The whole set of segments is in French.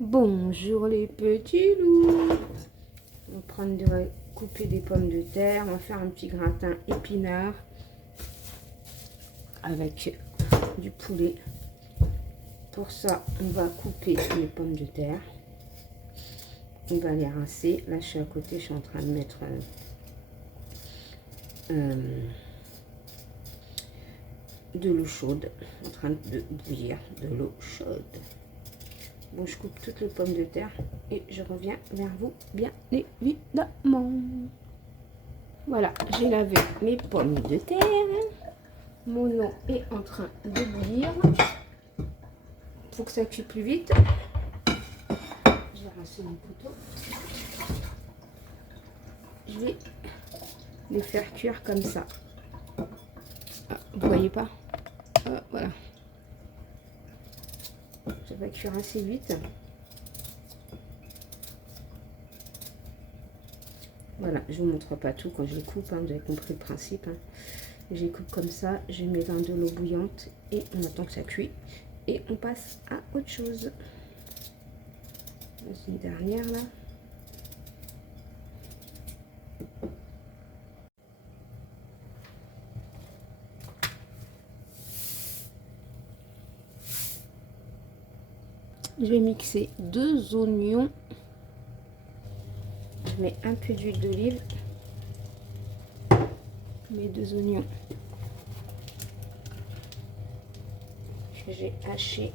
Bonjour les petits loups. On va couper des pommes de terre. On va faire un petit gratin épinard avec du poulet. Pour ça, on va couper les pommes de terre. On va les rincer. Là, je suis à côté, je suis en train de mettre de l'eau chaude. En train de bouillir de l'eau chaude. Bon, je coupe toutes les pommes de terre et je reviens vers vous bien évidemment. Voilà, j'ai lavé mes pommes de terre. Mon eau est en train de bouillir. Faut que ça cuise plus vite. Je vais rincer mon couteau. Je vais les faire cuire comme ça. Ah, vous voyez pas? Ah, voilà. Ça va cuire assez vite. Voilà, je vous montre pas tout quand je les coupe, hein, vous avez compris le principe. Hein. Je les coupe comme ça, je mets dans de l'eau bouillante et on attend que ça cuit. Et on passe à autre chose. Une dernière là. Je vais mixer 2 oignons. Je mets un peu d'huile d'olive. Mes 2 oignons que j'ai hachés.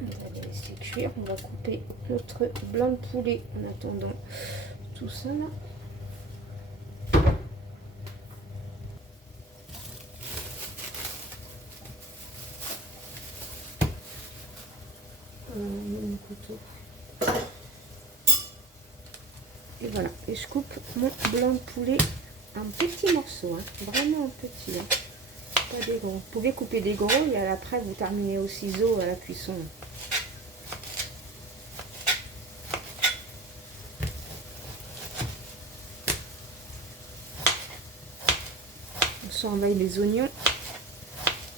On va les laisser cuire. On va couper notre blanc de poulet en attendant tout ça là. Mon couteau. Et voilà, et je coupe mon blanc de poulet en petits morceaux, hein. Vraiment en petits, hein. Pas des gros. Vous pouvez couper des gros et après vous terminez au ciseau à la cuisson. On surveille les oignons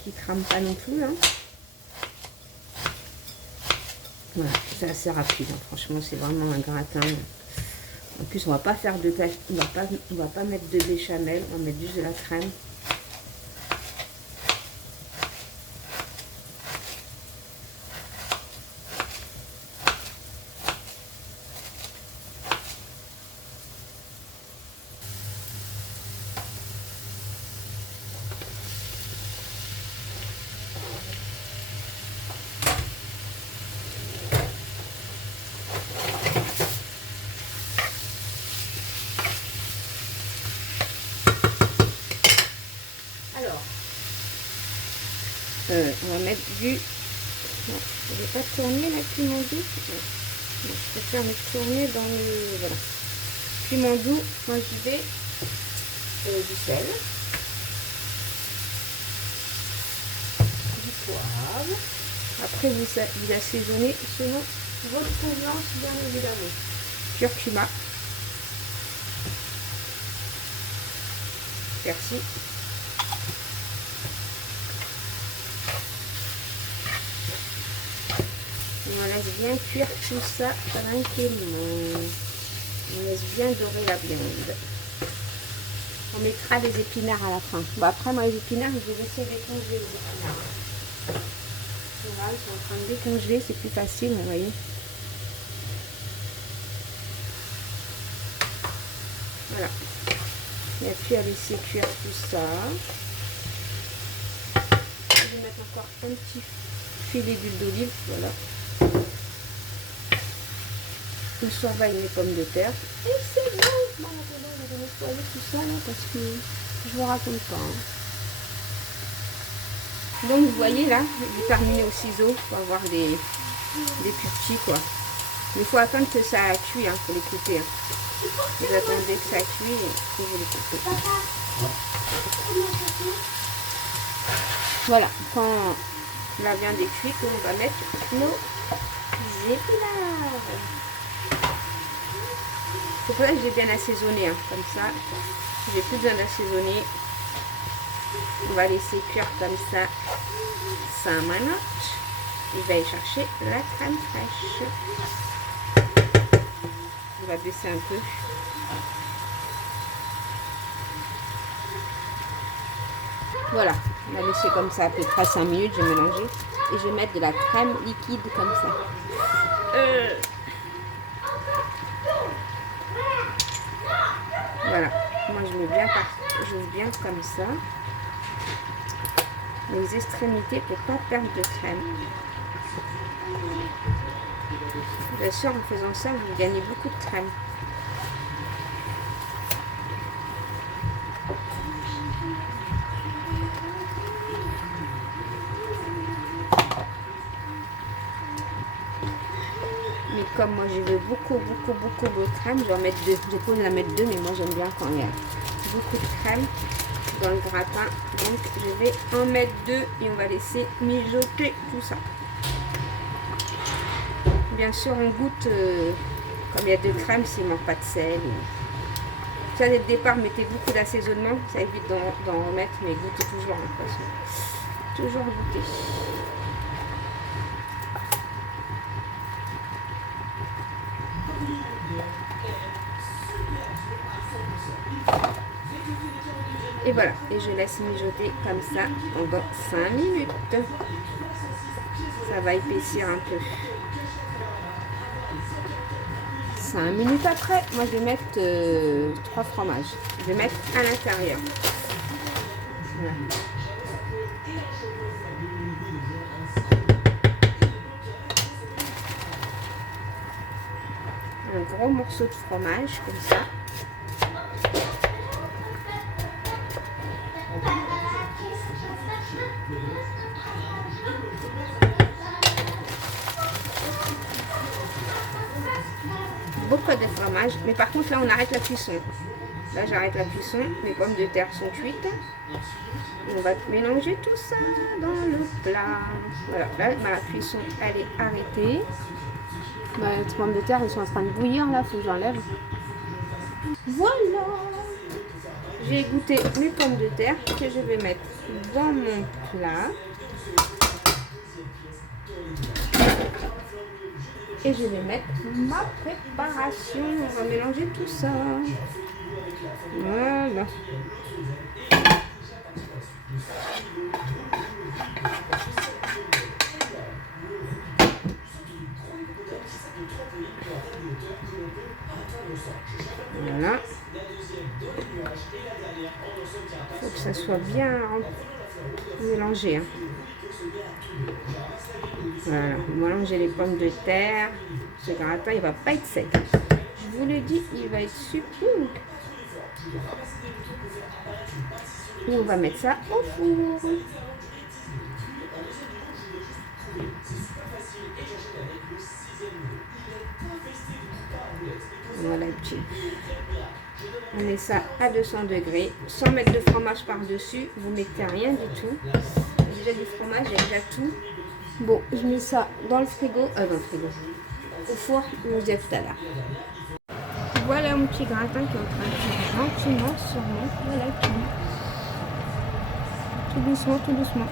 qui ne crament pas non plus, hein. Voilà, c'est assez rapide, hein. Franchement c'est vraiment un gratin. En plus on va pas faire de tâche, on va pas mettre de béchamel, on va mettre juste de la crème. On va mettre du... Non, je ne vais pas tourner la piment doux. Je préfère me tourner dans le... Voilà. Piment doux, quand j'y vais, du sel, du poivre. Après, vous assaisonnez selon votre convenance, bien évidemment. Curcuma, persil. On laisse bien cuire tout ça tranquillement. On laisse bien dorer la viande. On mettra les épinards à la fin. Bon, après, moi, les épinards, je vais laisser décongeler les épinards. Voilà, ils sont en train de décongeler, c'est plus facile, vous voyez. Voilà. Il n'y a plus à laisser cuire tout ça. Je vais mettre encore un petit filet d'huile d'olive, voilà. Je surveille mes pommes de terre. Et c'est bon. Bon, maintenant, je vais nettoyer tout ça là parce que je vous raconte pas. Hein. Donc, vous voyez là, je vais terminer au ciseau pour avoir des plus petits quoi. Mais il faut attendre que ça cuit, hein, pour les couper. Hein. Vous attendez que ça cuit et vous les coupez. Voilà, quand la viande est cuite, on va mettre nos épinards. C'est pour ça que j'ai bien assaisonné, hein. Comme ça, j'ai plus besoin d'assaisonner. On va laisser cuire comme ça 5 minutes. il va aller chercher la crème fraîche. On va baisser un peu. Voilà, on va laisser comme ça à peu près 5 minutes, je vais mélanger. Et je vais mettre de la crème liquide comme ça. Voilà, moi je mets bien j'ouvre bien comme ça. Les extrémités pour pas perdre de crème. Bien sûr, en faisant ça, vous gagnez beaucoup de crème. Mais comme moi je veux beaucoup de crème, je vais en mettre 2. J'ai pas envie d'en mettre 2, mais moi j'aime bien quand il y a beaucoup de crème dans le gratin. Donc je vais en mettre 2 et on va laisser mijoter tout ça. Bien sûr on goûte, comme il y a de crème, s'il ne manque pas de sel. Ça dès le départ, mettez beaucoup d'assaisonnement, ça évite d'en remettre, mais goûtez toujours de toute façon. Toujours goûter. Et voilà, et je laisse mijoter comme ça pendant 5 minutes. Ça va épaissir un peu. 5 minutes après, moi je vais mettre 3 fromages. Je vais mettre à l'intérieur. Voilà. Un gros morceau de fromage comme ça. Beaucoup de fromage, mais par contre là on arrête la cuisson. Là j'arrête la cuisson, mes pommes de terre sont cuites. Et on va mélanger tout ça dans le plat. Voilà, là ma cuisson elle est arrêtée. Les pommes de terre elles sont en train de bouillir là, faut que j'enlève. Voilà, j'ai goûté mes pommes de terre que je vais mettre dans mon plat. Et je vais mettre ma préparation. On va mélanger tout ça. Voilà. Voilà. Il faut que ça soit bien mélangé. Hein. Voilà, mélanger les pommes de terre. Ce gratin, il va pas être sec. Je vous le dis, il va être super. Et on va mettre ça au four. Voilà, petit. On met ça à 200 degrés, sans mettre de fromage par-dessus. Vous mettez rien du tout. Il y a déjà du fromage, il y a déjà tout. Bon, je mets ça dans le frigo, au four, on se dit à tout à l'heure. Voilà mon petit gratin qui est en train de faire gentiment sur mon plateau. Tout doucement, tout doucement.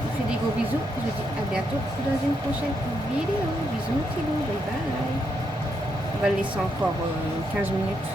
Je vous fais des gros bisous. Je vous dis à bientôt dans une prochaine vidéo. Bisous, petit loup, bye bye. On va le laisser encore 15 minutes.